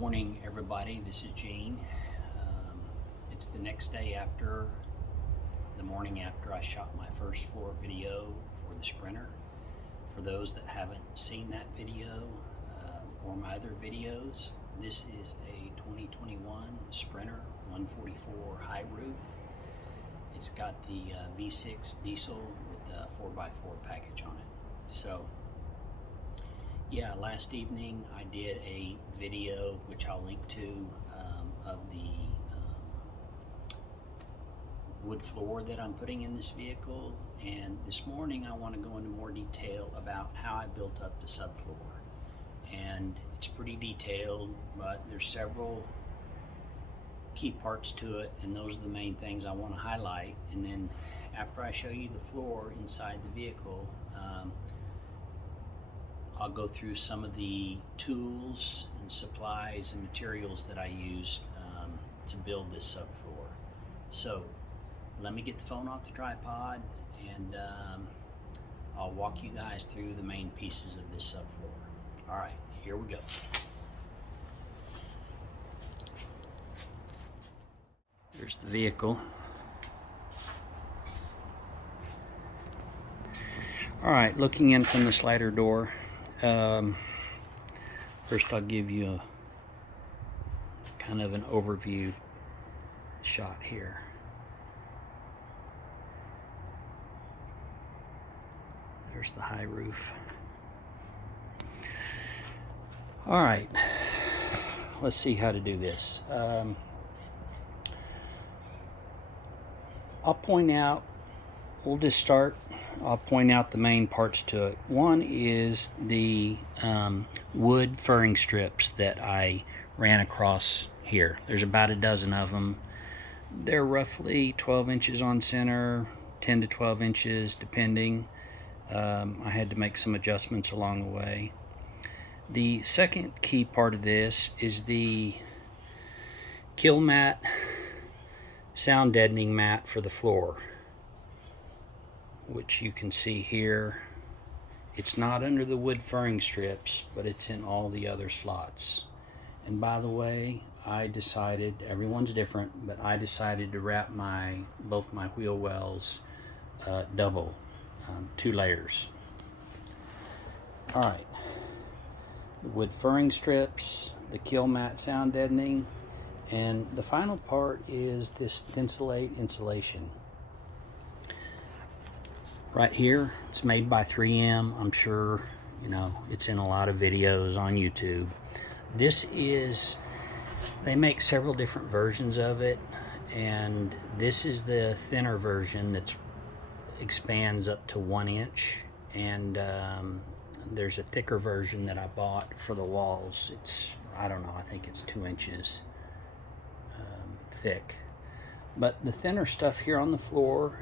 morning, everybody. This is Gene. It's the next day after the morning after I shot my first floor video for the Sprinter. For those that haven't seen that video or my other videos, this is a 2021 Sprinter 144 high roof. It's got the V6 diesel with the 4x4 package on it. So yeah, last evening I did a video, which I'll link to, of the wood floor that I'm putting in this vehicle. And this morning I want to go into more detail about how I built up the subfloor. And it's pretty detailed, but there's several key parts to it, and those are the main things I want to highlight. And then after I show you the floor inside the vehicle, I'll go through some of the tools and supplies and materials that I used to build this subfloor. So let me get the phone off the tripod, and I'll walk you guys through the main pieces of this subfloor. All right, here we go. Here's the vehicle. All right, looking in from the slider door. First I'll give you a kind of an overview shot here. There's the high roof. All right, let's see how to do this. I'll point out, we'll just start. I'll point out the main parts to it. One is the wood furring strips that I ran across here. There's about a dozen of them. They're roughly 12 inches on center, 10 to 12 inches depending. I had to make some adjustments along the way. The second key part of this is the Kilmat sound deadening mat for the floor, which you can see here. It's not under the wood furring strips, but it's in all the other slots. And by the way, I decided, everyone's different, but I decided to wrap both my wheel wells double, 2 layers. All right, the wood furring strips, the Kilmat sound deadening, and the final part is this Thinsulate insulation. Right here, it's made by 3M. I'm sure, you know, it's in a lot of videos on YouTube. This is, they make several different versions of it, and this is the thinner version that expands up to 1 inch, and there's a thicker version that I bought for the walls. It's, I don't know, I think it's 2 inches thick. But the thinner stuff here on the floor,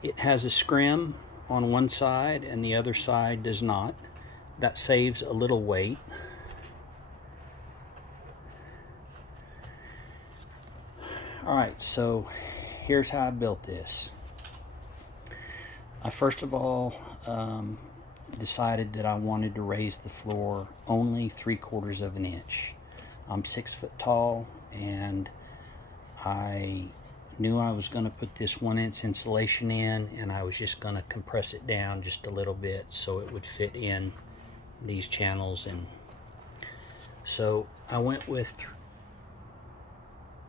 it has a scrim on one side and the other side does not. That saves a little weight. Alright, so here's how I built this. I first of all decided that I wanted to raise the floor only 3/4 of an inch. I'm 6 foot tall, and I knew I was going to put this 1 inch insulation in, and I was just going to compress it down just a little bit so it would fit in these channels. And so I went with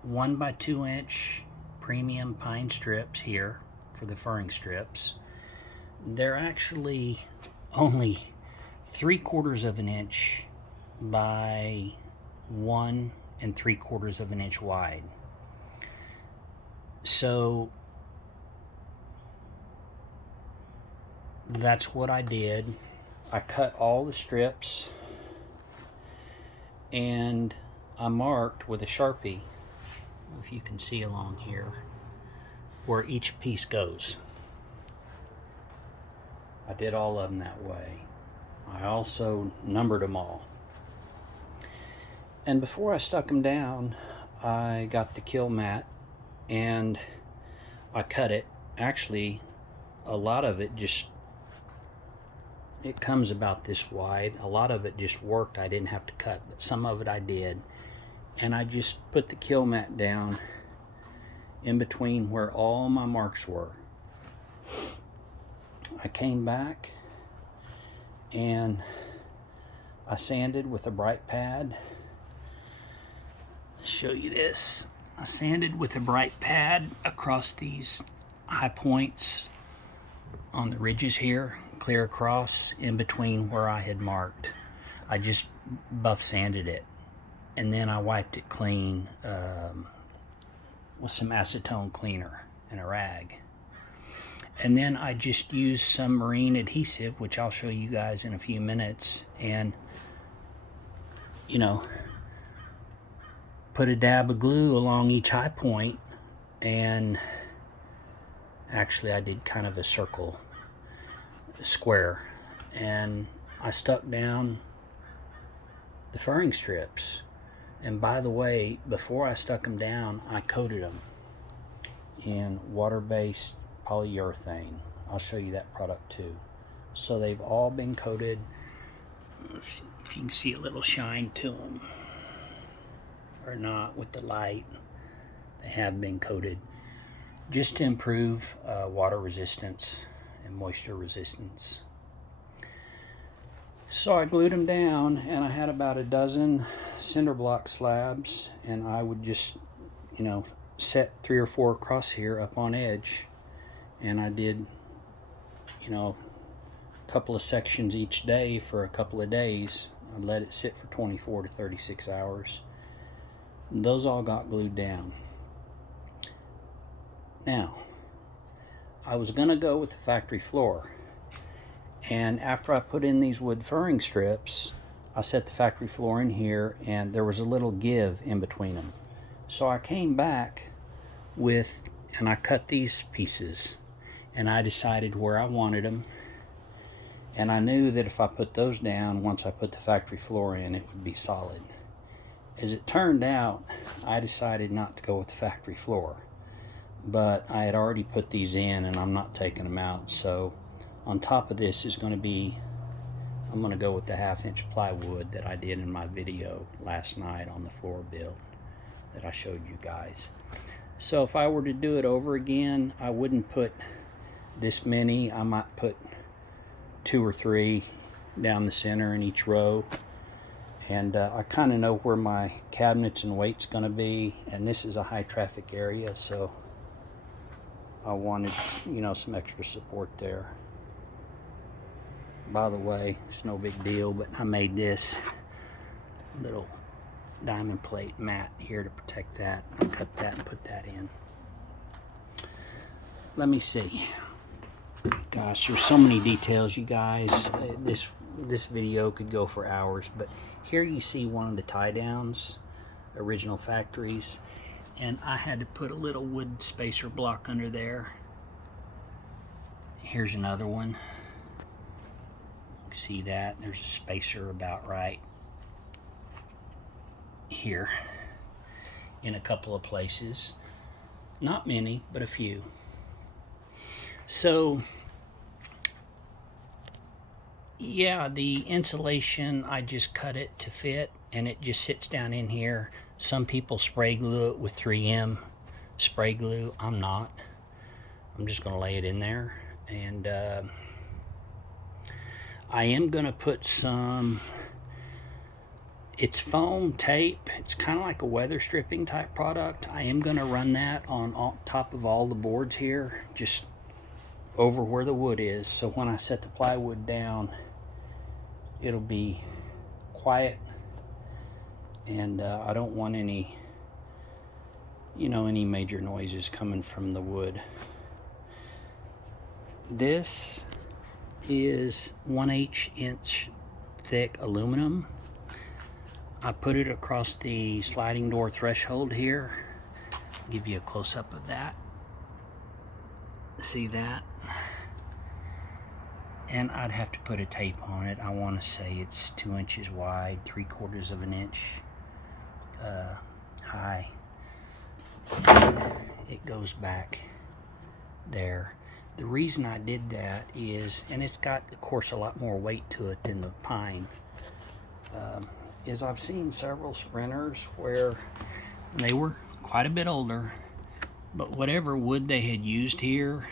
1 by 2 inch premium pine strips here for the furring strips. They're actually only 3/4 of an inch by 1 3/4 of an inch wide. So that's what I did. I cut all the strips and I marked with a Sharpie, if you can see along here, where each piece goes. I did all of them that way. I also numbered them all. And before I stuck them down, I got the Kilmat and I cut it. Actually, a lot of it just it comes about this wide. A lot of it just worked. I didn't have to cut, but some of it I did. And I just put the Kilmat down in between where all my marks were. I came back and I sanded with a bright pad. I'll show you this. I sanded with a bright pad across these high points on the ridges here, clear across in between where I had marked. I just buff sanded it, and then I wiped it clean with some acetone cleaner and a rag. And then I just used some marine adhesive, which I'll show you guys in a few minutes, and you know, put a dab of glue along each high point. And actually I did kind of a circle, a square, and I stuck down the furring strips. And by the way, before I stuck them down, I coated them in water-based polyurethane. I'll show you that product too. So they've all been coated. Let's see if you can see a little shine to them or not with the light. They have been coated just to improve water resistance and moisture resistance. So I glued them down, and I had about a dozen cinder block slabs, and I would just, you know, set 3 or 4 across here up on edge, and I did, you know, a couple of sections each day for a couple of days. I'd let it sit for 24 to 36 hours. And those all got glued down. Now, I was gonna go with the factory floor, and after I put in these wood furring strips, I set the factory floor in here, and there was a little give in between them. So I came back with, and I cut these pieces, and I decided where I wanted them, and I knew that if I put those down, once I put the factory floor in, it would be solid. As it turned out, I decided not to go with the factory floor, but I had already put these in, and I'm not taking them out. So on top of this is going to be, I'm going to go with the 1/2-inch plywood that I did in my video last night on the floor build that I showed you guys. So if I were to do it over again, I wouldn't put this many. I might put 2 or 3 down the center in each row. And I kind of know where my cabinets and weight's going to be, and this is a high traffic area, so I wanted, you know, some extra support there. By the way, it's no big deal, but I made this little diamond plate mat here to protect that. I cut that and put that in. Let me see. Gosh, there's so many details, you guys. This video could go for hours, but here you see one of the tie downs, original factories, and I had to put a little wood spacer block under there. Here's another one. See that? There's a spacer about right here in a couple of places. Not many, but a few. So yeah, the insulation, I just cut it to fit, and it just sits down in here. Some people spray glue it with 3M spray glue. I'm not. I'm just going to lay it in there. And I am going to put some, it's foam tape. It's kind of like a weather stripping type product. I am going to run that on top of all the boards here, just over where the wood is. So when I set the plywood down, it'll be quiet, and I don't want any, you know, any major noises coming from the wood. This is 1/8 inch thick aluminum. I put it across the sliding door threshold here. I'll give you a close-up of that. See that? And I'd have to put a tape on it. I want to say it's 2 inches wide, 3/4 of an inch high. It goes back there. The reason I did that is, and it's got, of course, a lot more weight to it than the pine, is I've seen several sprinters where they were quite a bit older, but whatever wood they had used here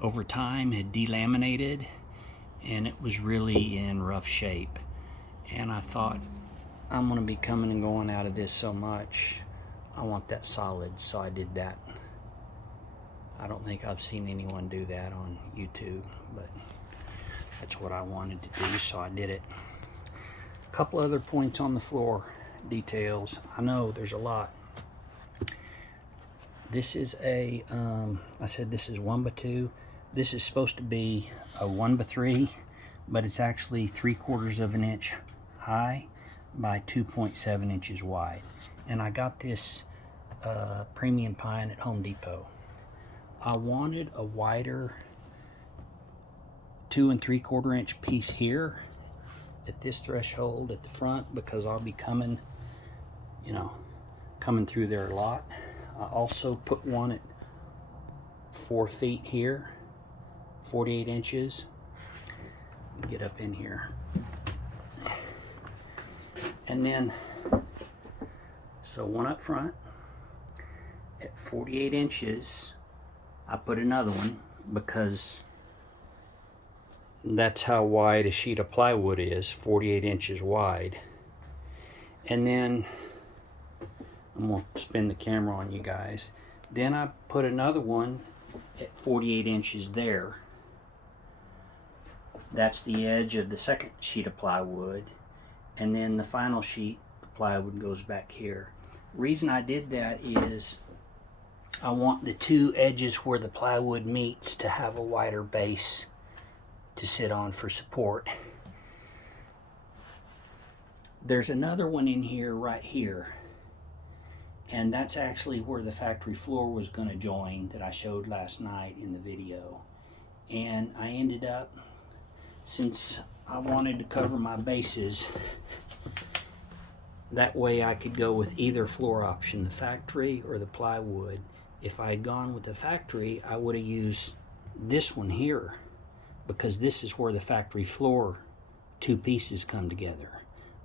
over time had delaminated, and it was really in rough shape. And I thought, I'm going to be coming and going out of this so much, I want that solid, so I did that. I don't think I've seen anyone do that on YouTube, but that's what I wanted to do, so I did it. A couple other points on the floor details. I know there's a lot. This is a, I said this is 1x2. This is supposed to be a 1x3, but it's actually 3/4 of an inch high by 2.7 inches wide. And I got this premium pine at Home Depot. I wanted a wider 2 3/4 inch piece here at this threshold at the front, because I'll be coming, you know, coming through there a lot. I also put one at 4 feet here, 48 inches. Get up in here. And then, so one up front at 48 inches. I put another one because that's how wide a sheet of plywood is, 48 inches wide. And then, I'm going to spin the camera on you guys. Then I put another one at 48 inches there. That's the edge of the second sheet of plywood. And then the final sheet of plywood goes back here. Reason I did that is I want the two edges where the plywood meets to have a wider base to sit on for support. There's another one in here right here, and that's actually where the factory floor was going to join that I showed last night in the video. And I ended up, since I wanted to cover my bases, that way I could go with either floor option, the factory or the plywood. If I had gone with the factory, I would have used this one here, because this is where the factory floor two pieces come together.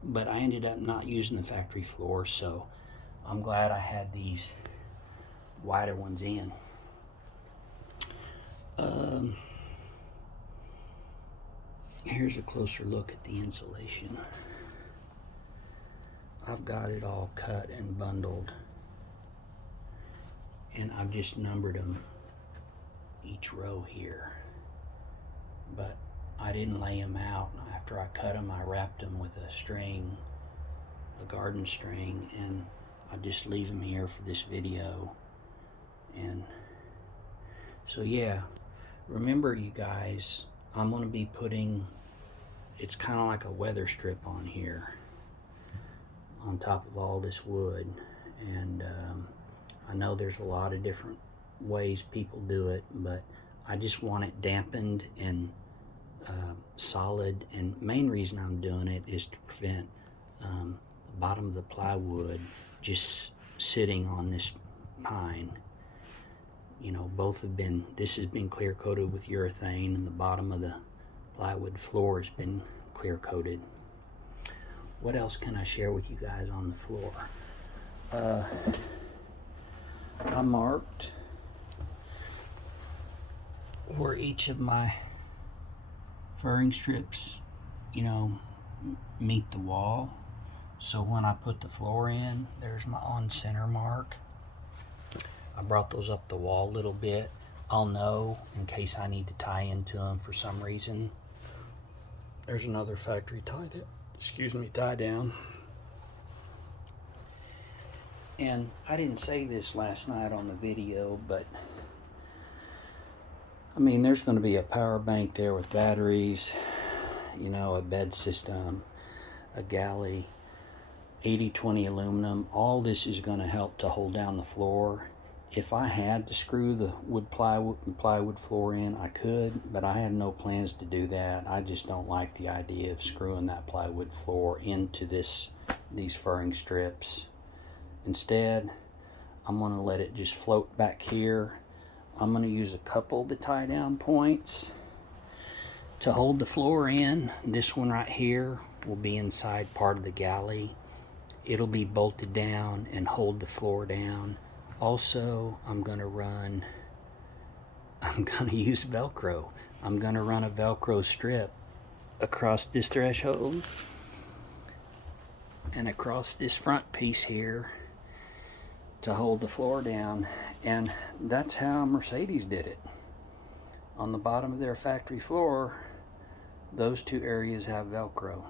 But I ended up not using the factory floor, so I'm glad I had these wider ones in. Here's a closer look at the insulation. I've got it all cut and bundled, and I've just numbered them each row here, but I didn't lay them out. After I cut them, I wrapped them with a string, a garden string, and I just leave them here for this video. And so yeah, remember you guys, I'm going to be putting, it's kind of like a weather strip on here on top of all this wood. And I know there's a lot of different ways people do it, but I just want it dampened and solid. And main reason I'm doing it is to prevent the bottom of the plywood just sitting on this pine. You know, both have been, this has been clear coated with urethane, and the bottom of the plywood floor has been clear coated. What else can I share with you guys on the floor? I marked where each of my furring strips, you know, meet the wall. So when I put the floor in, there's my on center mark. I brought those up the wall a little bit. I'll know in case I need to tie into them for some reason. There's another factory tie down. And I didn't say this last night on the video, but I mean, there's going to be a power bank there with batteries, you know, a bed system, a galley, 80/20 aluminum. All this is going to help to hold down the floor. If I had to screw the plywood floor in, I could, but I have no plans to do that. I just don't like the idea of screwing that plywood floor into these furring strips. Instead, I'm going to let it just float back here. I'm going to use a couple of the tie down points to hold the floor in. This one right here will be inside part of the galley. It'll be bolted down and hold the floor down. Also, I'm going to use Velcro. I'm going to run a Velcro strip across this threshold and across this front piece here to hold the floor down. And that's how Mercedes did it. On the bottom of their factory floor, those two areas have Velcro.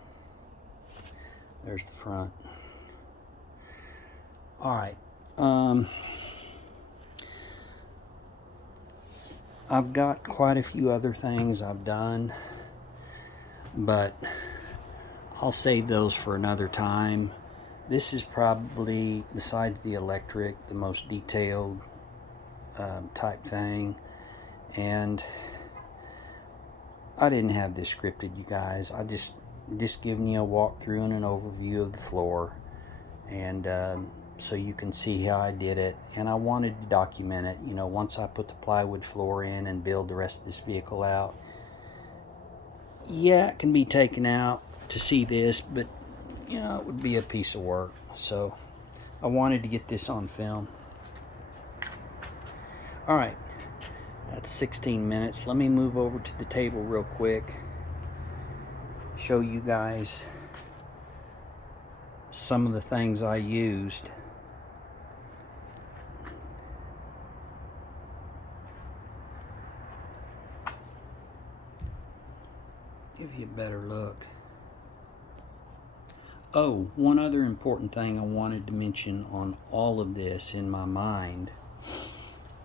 There's the front. All right. I've got quite a few other things I've done, but I'll save those for another time. This is probably, besides the electric, the most detailed type thing. And I didn't have this scripted, you guys. I just giving you a walkthrough and an overview of the floor, and so you can see how I did it. And I wanted to document it, you know, once I put the plywood floor in and build the rest of this vehicle out. Yeah, it can be taken out to see this, but you know, it would be a piece of work. So I wanted to get this on film. All right, that's 16 minutes. Let me move over to the table real quick, show you guys some of the things I used. Give you a better look. Oh, one other important thing I wanted to mention on all of this in my mind.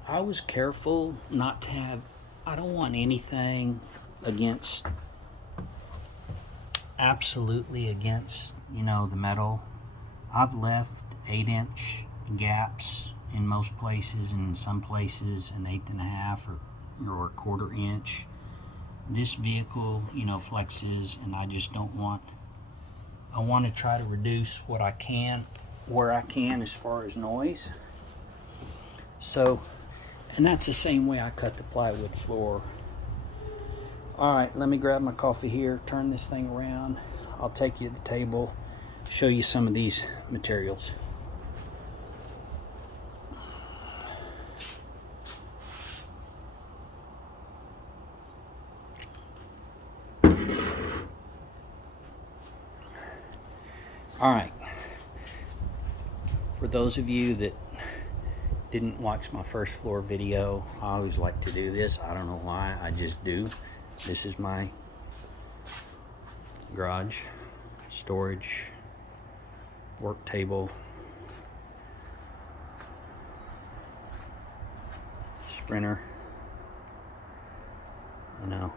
I was careful not to have, I don't want anything against, absolutely against, you know, the metal. I've left 8-inch gaps in most places, and in some places an 1/8 or 1/4 inch. This vehicle, you know, flexes, and I just don't want, I want to try to reduce what I can, where I can, as far as noise. So, and that's the same way I cut the plywood floor. All right, let me grab my coffee here, turn this thing around. I'll take you to the table, show you some of these materials. All right, for those of you that didn't watch my first floor video, I always like to do this. I don't know why, I just do. This is my garage, storage, work table, sprinter, you know.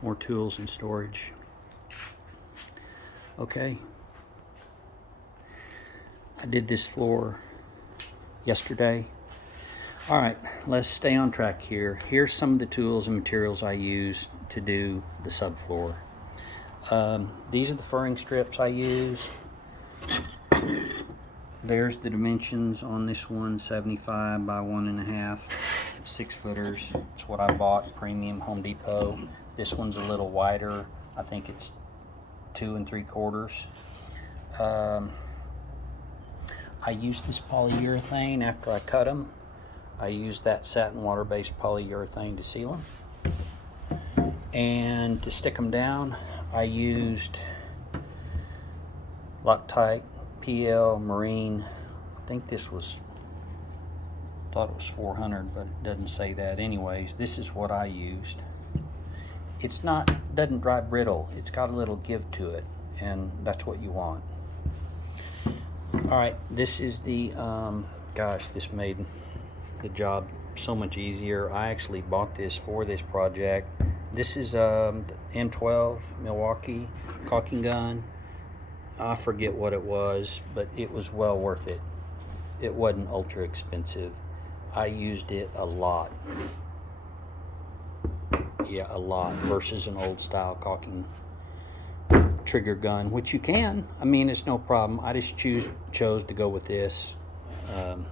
More tools and storage. Okay. I did this floor yesterday. All right, let's stay on track here. Here's some of the tools and materials I use to do the subfloor. These are the furring strips I use. There's the dimensions on this one, 75 by 1.5, 6 footers. It's what I bought, premium, Home Depot. This one's a little wider. I think it's 2 3/4. I used this polyurethane after I cut them. I used that satin water-based polyurethane to seal them. And to stick them down, I used Loctite PL Marine. I think this was, thought it was 400, but it doesn't say that. Anyways, this is what I used. It's not, doesn't dry brittle. It's got a little give to it, and that's what you want. All right, this is the, gosh, this made the job so much easier. I actually bought this for this project. This is the M12 Milwaukee caulking gun. I forget what it was, but it was well worth it. It wasn't ultra expensive. I used it a lot. Yeah, a lot, versus an old style caulking trigger gun, which you can. I mean, it's no problem. I just chose to go with this. All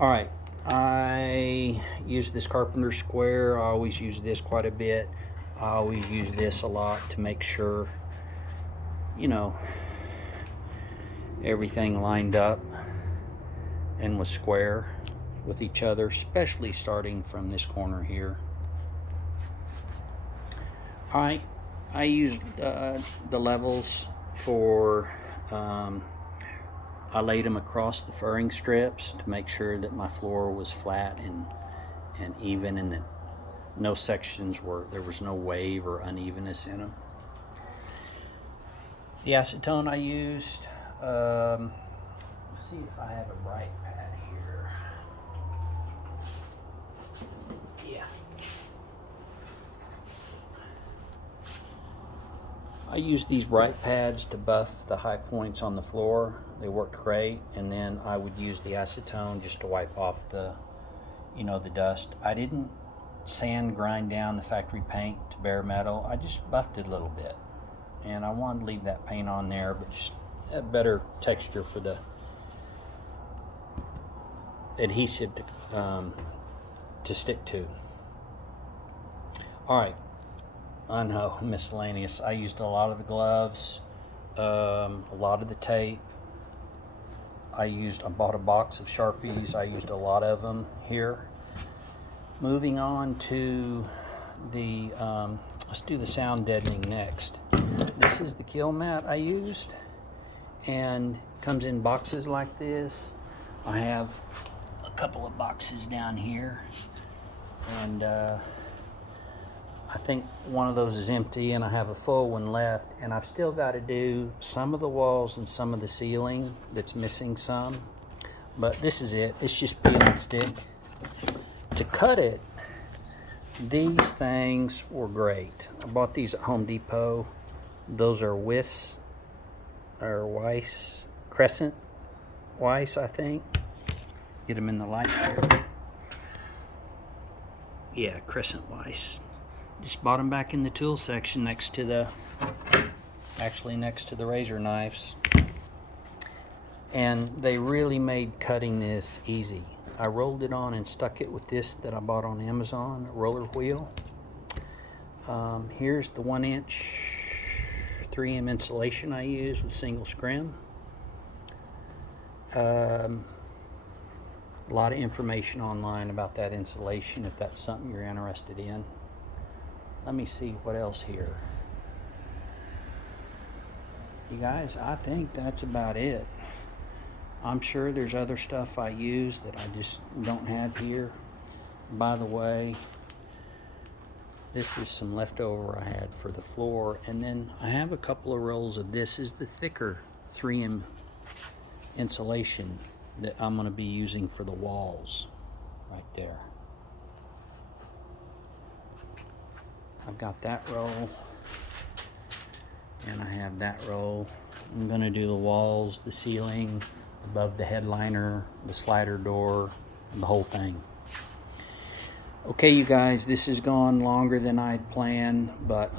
right, I use this Carpenters Square. I always use this quite a bit. I always use this a lot to make sure, you know, everything lined up and was square with each other, especially starting from this corner here. All right, I used the levels for, I laid them across the furring strips to make sure that my floor was flat and even, and that no sections there was no wave or unevenness in them. The acetone I used, let's see if I have a bright pad here. Yeah. I used these bright pads to buff the high points on the floor. They worked great, and then I would use the acetone just to wipe off the, you know, the dust. I didn't sand grind down the factory paint to bare metal. I just buffed it a little bit, and I wanted to leave that paint on there, but just a better texture for the adhesive to stick to. All right. I know, miscellaneous. I used a lot of the gloves, a lot of the tape. I bought a box of Sharpies. I used a lot of them here. Moving on to the, let's do the sound deadening next. This is the Kilmat I used, and comes in boxes like this. I have a couple of boxes down here, and I think one of those is empty, and I have a full one left, and I've still got to do some of the walls and some of the ceiling that's missing some, but this is it. It's just peel and stick. To cut it, these things were great. I bought these at Home Depot. Those are Crescent Weiss, I think. Get them in the light here. Yeah, Crescent Weiss. Just bought them back in the tool section next to the razor knives, and they really made cutting this easy. I rolled it on and stuck it with this that I bought on Amazon, a roller wheel. Here's the 1-inch 3M insulation I use with single scrim. A lot of information online about that insulation if that's something you're interested in. Let me see what else here. You guys, I think that's about it. I'm sure there's other stuff I use that I just don't have here. By the way, this is some leftover I had for the floor, and then I have a couple of rolls of this. Is the thicker 3M insulation that I'm going to be using for the walls right there. I've got that roll, and I have that roll. I'm going to do the walls, the ceiling, above the headliner, the slider door, and the whole thing. Okay, you guys, this has gone longer than I'd planned, but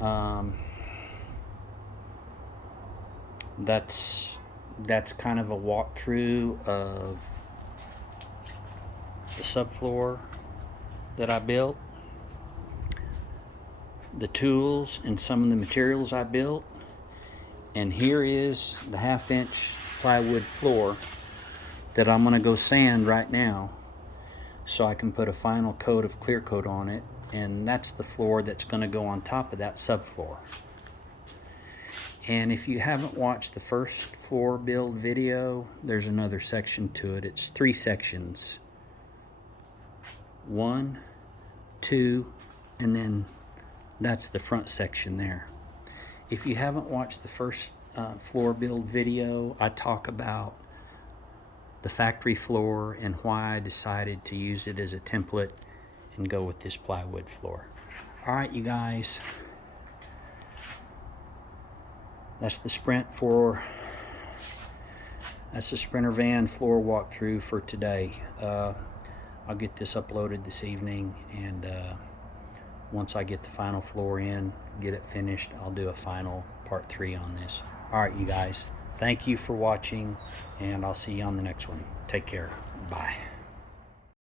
that's kind of a walkthrough of the subfloor that I built, the tools and some of the materials I built, and here is the 1/2-inch plywood floor that I'm going to go sand right now so I can put a final coat of clear coat on it, and that's the floor that's going to go on top of that subfloor. And if you haven't watched the first floor build video, there's another section to it. It's 3 sections. 1, 2, and then that's the front section there. If you haven't watched the first floor build video, I talk about the factory floor and why I decided to use it as a template and go with this plywood floor. All right, you guys, that's the Sprinter van floor walkthrough for today. I'll get this uploaded this evening, and once I get the final floor in, get it finished, I'll do a final part 3 on this. All right, you guys, Thank you for watching, and I'll see you on the next one. Take care. Bye.